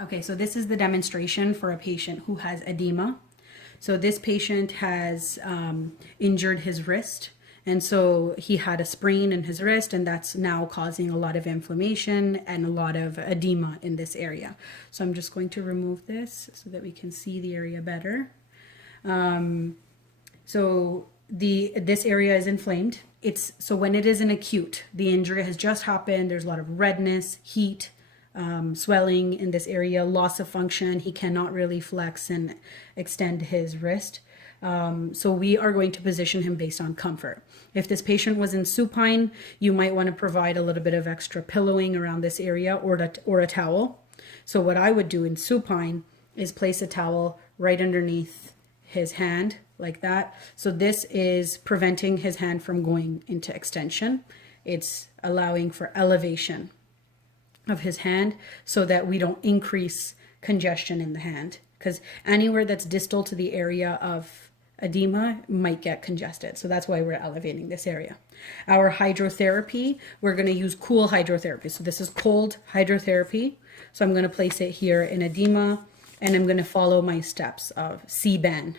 Okay, so this is the demonstration for a patient who has edema. So this patient has injured his wrist. And so he had a sprain in his wrist, and that's now causing a lot of inflammation and a lot of edema in this area. So I'm just going to remove this so that we can see the area better. This area is inflamed. So when it is an acute, the injury has just happened. There's a lot of redness, heat, swelling in this area, loss of function. He cannot really flex and extend his wrist. So we are going to position him based on comfort. If this patient was in supine, you might want to provide a little bit of extra pillowing around this area or a towel. So what I would do in supine is place a towel right underneath his hand like that. So this is preventing his hand from going into extension. It's allowing for elevation of his hand so that we don't increase congestion in the hand, because anywhere that's distal to the area of edema might get congested. So that's why we're elevating this area. Our hydrotherapy, we're going to use cool hydrotherapy. So this is cold hydrotherapy. So I'm going to place it here in edema, and I'm going to follow my steps of CBAN.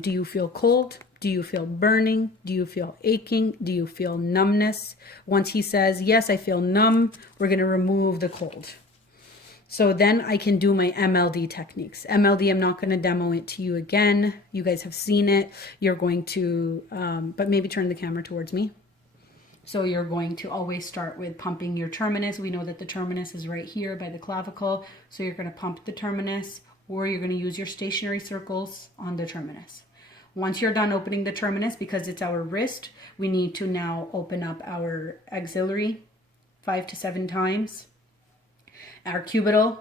Do you feel cold? Do you feel burning? Do you feel aching? Do you feel numbness? Once he says, yes, I feel numb, we're going to remove the cold. So then I can do my MLD techniques. MLD, I'm not going to demo it to you again. You guys have seen it. You're going to, but maybe turn the camera towards me. So you're going to always start with pumping your terminus. We know that the terminus is right here by the clavicle. So you're going to pump the terminus, or you're going to use your stationary circles on the terminus. Once you're done opening the terminus, because it's our wrist, we need to now open up our axillary 5 to 7 times, our cubital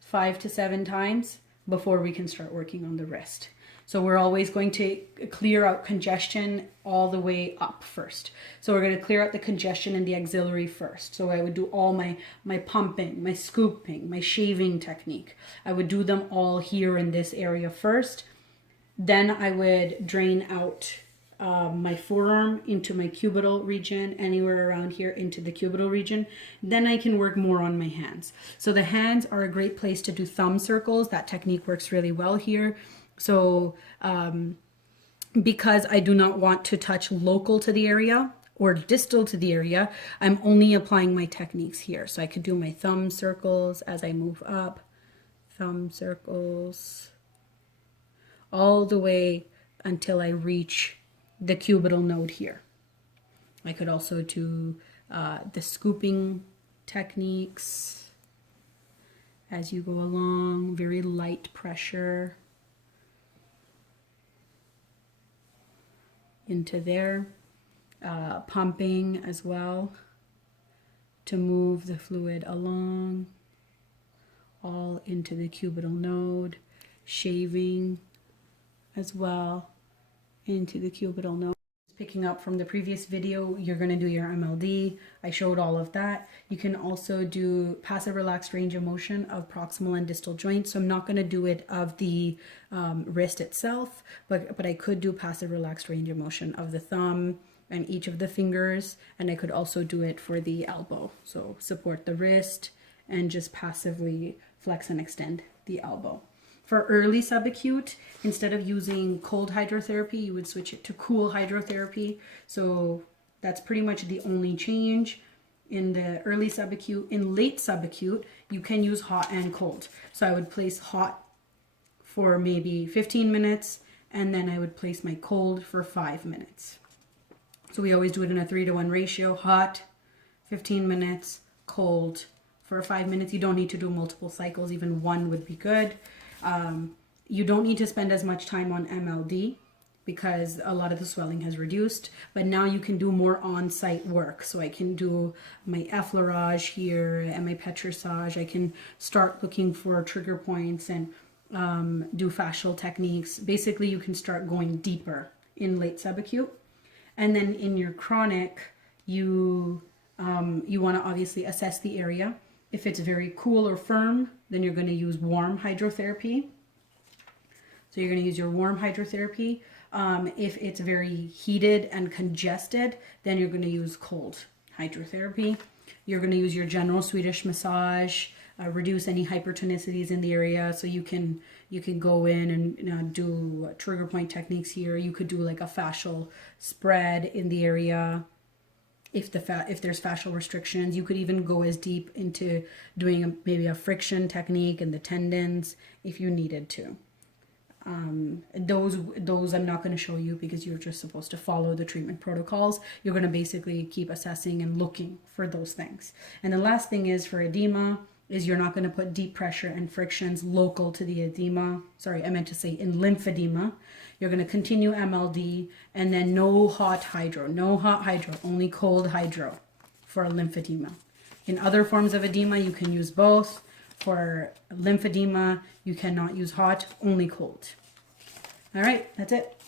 5 to 7 times before we can start working on the wrist. So we're always going to clear out congestion all the way up first. So we're going to clear out the congestion in the axillary first. So I would do all my pumping, my scooping, my shaving technique. I would do them all here in this area first. Then I would drain out my forearm into my cubital region, anywhere around here into the cubital region. Then I can work more on my hands. So the hands are a great place to do thumb circles. That technique works really well here. So because I do not want to touch local to the area or distal to the area, I'm only applying my techniques here. So I could do my thumb circles as I move up, thumb circles, all the way until I reach the cubital node here. I could also do the scooping techniques as you go along, very light pressure into there, pumping as well to move the fluid along, all into the cubital node, shaving as well into the cubital node. Picking up from the previous video, you're going to do your MLD. I showed all of that. You can also do passive relaxed range of motion of proximal and distal joints. So I'm not going to do it of the wrist itself, but I could do passive relaxed range of motion of the thumb and each of the fingers. And I could also do it for the elbow. So support the wrist and just passively flex and extend the elbow. For early subacute, instead of using cold hydrotherapy, you would switch it to cool hydrotherapy. So that's pretty much the only change in the early subacute. In late subacute, you can use hot and cold. So I would place hot for maybe 15 minutes, and then I would place my cold for 5 minutes. So we always do it in a 3-to-1 ratio, hot, 15 minutes, cold for 5 minutes. You don't need to do multiple cycles, even one would be good. You don't need to spend as much time on MLD because a lot of the swelling has reduced, but now you can do more on-site work. So I can do my effleurage here and my petrissage. I can start looking for trigger points and do fascial techniques. Basically, you can start going deeper in late subacute. And then in your chronic, you want to obviously assess the area. If it's very cool or firm, then you're going to use warm hydrotherapy. So you're going to use your warm hydrotherapy. If it's very heated and congested, then you're going to use cold hydrotherapy. You're going to use your general Swedish massage reduce any hypertonicities in the area. So you can go in and do trigger point techniques here. You could do like a fascial spread in the area. If there's fascial restrictions, you could even go as deep into doing maybe a friction technique in the tendons if you needed to. Those I'm not going to show you because you're just supposed to follow the treatment protocols. You're going to basically keep assessing and looking for those things. And the last thing is for edema is you're not going to put deep pressure and frictions local to the edema. Sorry, I meant to say in lymphedema. You're going to continue MLD and then no hot hydro, only cold hydro for lymphedema. In other forms of edema, you can use both. For lymphedema, you cannot use hot, only cold. All right, that's it.